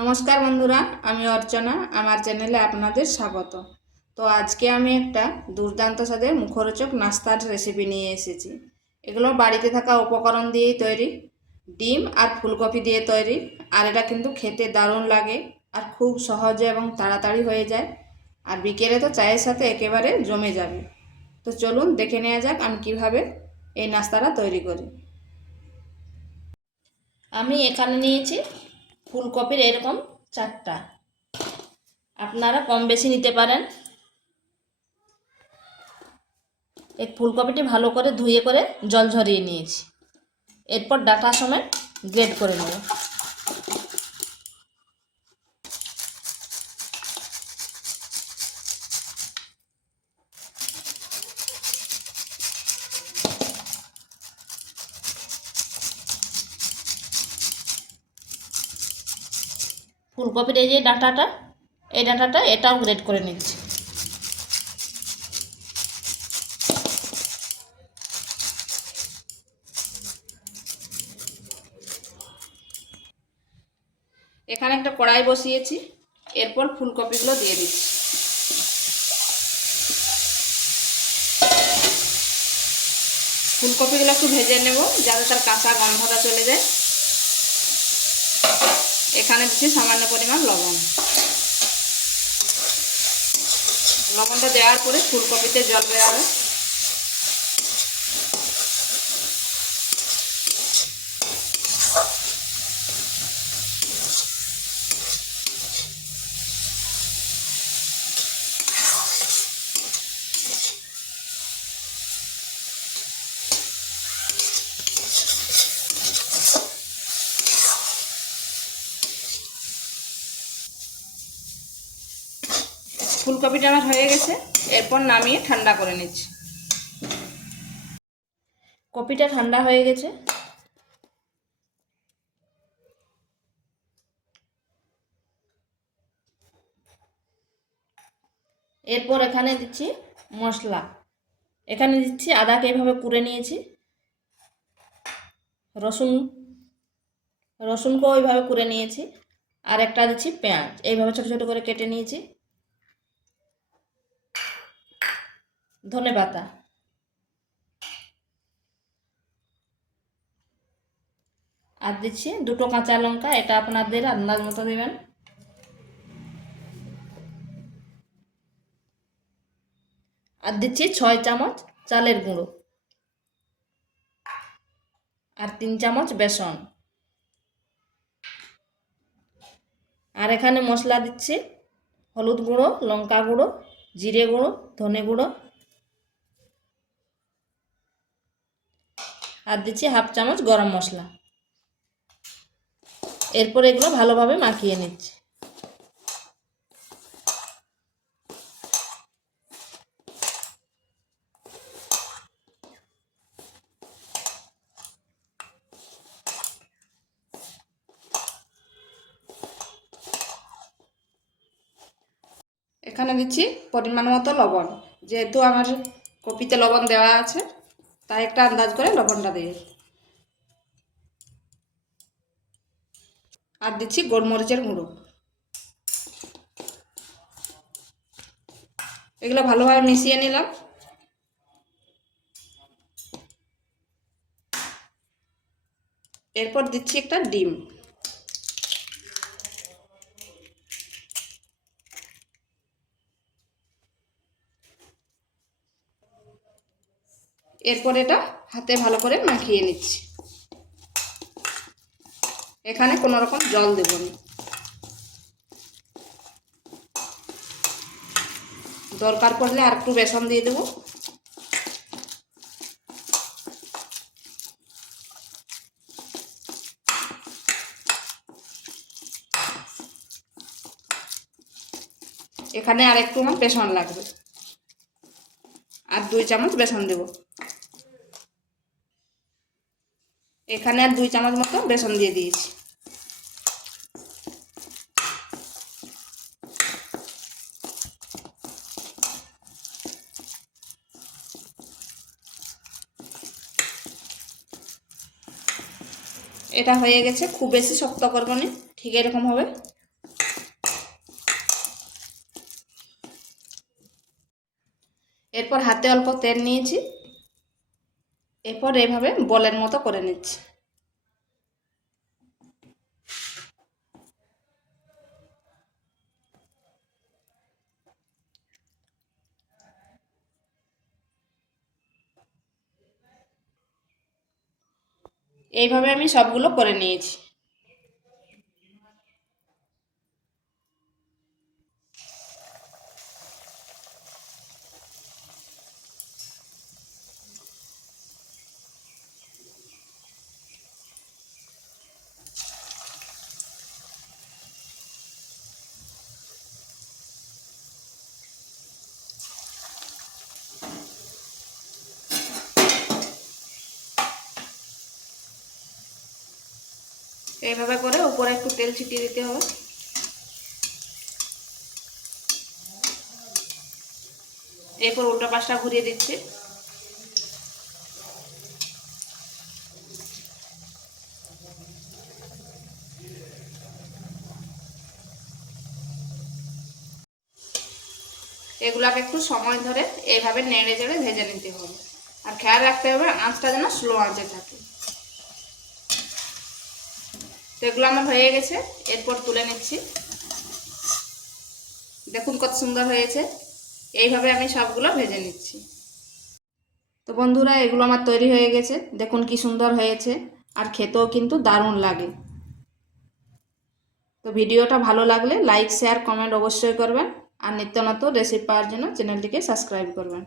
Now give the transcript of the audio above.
নমস্কার বন্ধুরা, আমি অর্চনা। আমার চ্যানেলে আপনাদের স্বাগত। তো আজকে আমি একটা দুর্দান্ত স্বাদের মুখরোচক নাস্তার রেসিপি নিয়ে এসেছি। এগুলো বাড়িতে থাকা উপকরণ দিয়েই তৈরি, ডিম আর ফুলকপি দিয়ে তৈরি। আর এটা কিন্তু খেতে দারুণ লাগে আর খুব সহজে এবং তাড়াতাড়ি হয়ে যায়। আর বিকেলে তো চায়ের সাথে একেবারে জমে যাবে। তো চলুন দেখে নেওয়া যাক আমি কিভাবে এই নাস্তাটা তৈরি করি। আমি এখানে নিয়েছি ফুলকপির এরকম 4টা। আপনারা কম বেশি নিতে পারেন। এই ফুলকপিটি ভালো করে ধুয়ে করে জল ঝরিয়ে নিয়েছি। এরপর ডাটা সমেত গ্রেড করে নেব। ফুলকপির এই যে ডাটাটা, এই ডাটাটা এটাও গ্রেড করে নিচ্ছি। এখানে একটা কড়াই বসিয়েছি। এরপর ফুলকপিগুলো দিয়ে দিচ্ছি। ফুলকপিগুলো একটু ভেজে নেব যাতে তার কাঁচা গন্ধটা চলে যায়। এখানে দিচ্ছি সামান্য পরিমাণ লবণ। লবণটা দেওয়ার পরে ফুলকপিতে জল বেরাবে। ফুলকপিটা আমার হয়ে গেছে। এরপর নামিয়ে ঠান্ডা করে নিচ্ছি। কপিটা ঠান্ডা হয়ে গেছে। এরপর এখানে দিচ্ছি মশলা। এখানে দিচ্ছি আদাকে এইভাবে কুড়ে নিয়েছি, রসুনকেও ওইভাবে কুড়ে নিয়েছি, আর একটা দিচ্ছি পেঁয়াজ এইভাবে ছোট ছোট করে কেটে নিয়েছি, ধনেপাতা, আর দিচ্ছি 2টো কাঁচা লঙ্কা। এটা আপনাদের আন্দাজ মতো দেবেন। আর দিচ্ছি 6 চামচ চালের গুঁড়ো আর 3 চামচ বেসন। আর এখানে মশলা দিচ্ছি হলুদ গুঁড়ো, লঙ্কা গুঁড়ো, জিরে গুঁড়ো, ধনে গুঁড়ো, আর দিচ্ছি 1/2 চামচ গরম মশলা। এরপর এগুলো ভালোভাবে মাখিয়ে নিচ্ছি। এখানে দিচ্ছি পরিমাণ মতো লবণ। যেহেতু আমার কপিতে লবণ দেওয়া আছে, তাই একটা আন্দাজ করে লবণটা দিয়ে। আর দিচ্ছি গোলমরিচের গুঁড়ো। এগুলো ভালোভাবে মিশিয়ে নিলাম। এরপর দিচ্ছি একটা ডিম। এরপর এটা হাতে ভালো করে মাখিয়ে নিচ্ছি। এখানে কোনো রকম জল দেব না। দরকার পড়লে আর একটু বেসন দিয়ে দেব। এখানে আর একটু আমার বেসন লাগবে, আর 2 চামচ বেসন দেব। এখানে আর 2 চামচ মতো বেসন দিয়ে দিয়েছি। এটা হয়ে গেছে। খুব বেশি শক্ত করব না, ঠিক এরকম হবে। এরপর হাতে অল্প তেল নিয়েছি, এরপর এইভাবে বলের মতো করে নিচ্ছি। এইভাবে আমি সবগুলো করে নিয়েছি। এইভাবে করে উপরে একটু তেল ছিটিয়ে দিতে হবে। এরপর উল্টো পাশটা ঘুরিয়ে দিচ্ছি। এগুলাকে একটু সময় ধরে এইভাবে নেড়ে চেড়ে ভেজে নিতে হবে, আর খেয়াল রাখতে হবে আঁচটা যেন স্লো আঁচে থাকে। তো এগুলো আমার হয়ে গেছে, এরপর তুলে নিচ্ছি। দেখুন কত সুন্দর হয়েছে। এইভাবে আমি সবগুলো ভেজে নিচ্ছি। তো বন্ধুরা, এগুলো আমার তৈরি হয়ে গেছে, দেখুন কি সুন্দর হয়েছে, আর খেতেও কিন্তু দারুণ লাগে। তো ভিডিওটা ভালো লাগলে লাইক শেয়ার কমেন্ট অবশ্যই করবেন, আর নিত্য নতুন রেসিপি পাওয়ার জন্য চ্যানেলটিকে সাবস্ক্রাইব করবেন।